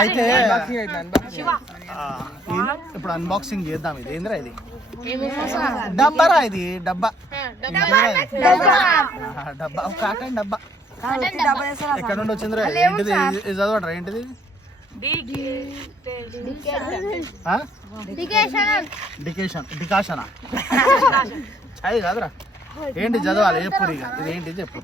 అయితే ఇప్పుడు అన్బాక్సింగ్ చేద్దాం. ఇది ఏంద్రా ఇది? డబ్బారా ఇది? డబ్బా డబ్బా కాటన్ డబ్బా. ఎక్కడ నుండి వచ్చిందిరా? ఏంటిది చదవడరా? ఏంటిది? డికాషనా? చాయ్ కాదురా. ఏంటి చదవాలి? ఎప్పుడు ఇక ఇది ఏంటి చెప్పు.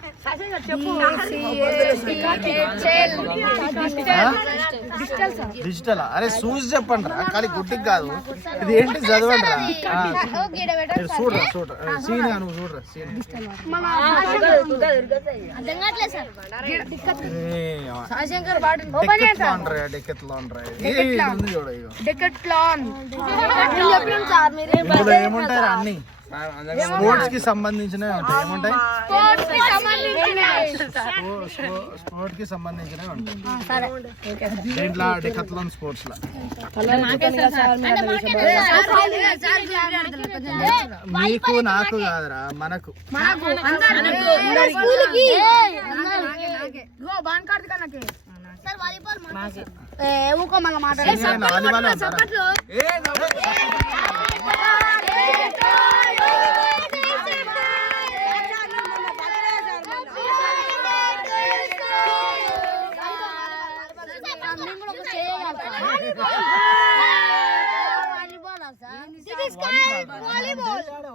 డిజిటల్? అరే చూసి చెప్పండి రా, ఖాళీ గుడ్డికి కాదు. ఇది ఏంటి చదవండి రా. చూడరా చూడరా సీన్, నువ్వు చూడరా సీన్. ఏముంటాయి అన్ని స్పోర్ట్స్ కి సంబంధించినవి ఉంటాయి. ఏముంటాయి? స్పోర్ట్స్ కి సంబంధించినవి ఉంటాయి దీంట్లో. డెకాథ్లాన్ స్పోర్ట్స్ లా మీకు నాకు కాదురా, మనకు.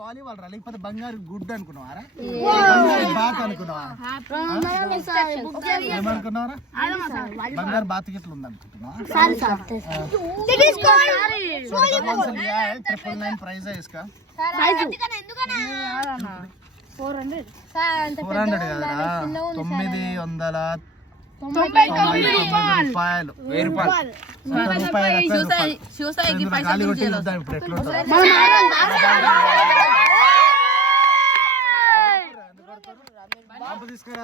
వాలీబాల్ రా, లేకపోతే బంగారు గుడ్ అనుకున్నావారా? బాత్ అనుకున్నావా? ఏమనుకున్నావరా? బంగారు బాత్ గిట్ల ఉంది అనుకుంటున్నావా? 999 ప్రైజ్ ఇస్కా 400 కదరా? 999 రూపాయలు. 1000 రూపాయలు. గాలి కొట్టి చూద్దాం ఇప్పుడు ఎట్లుంటుందో. తీసుకురా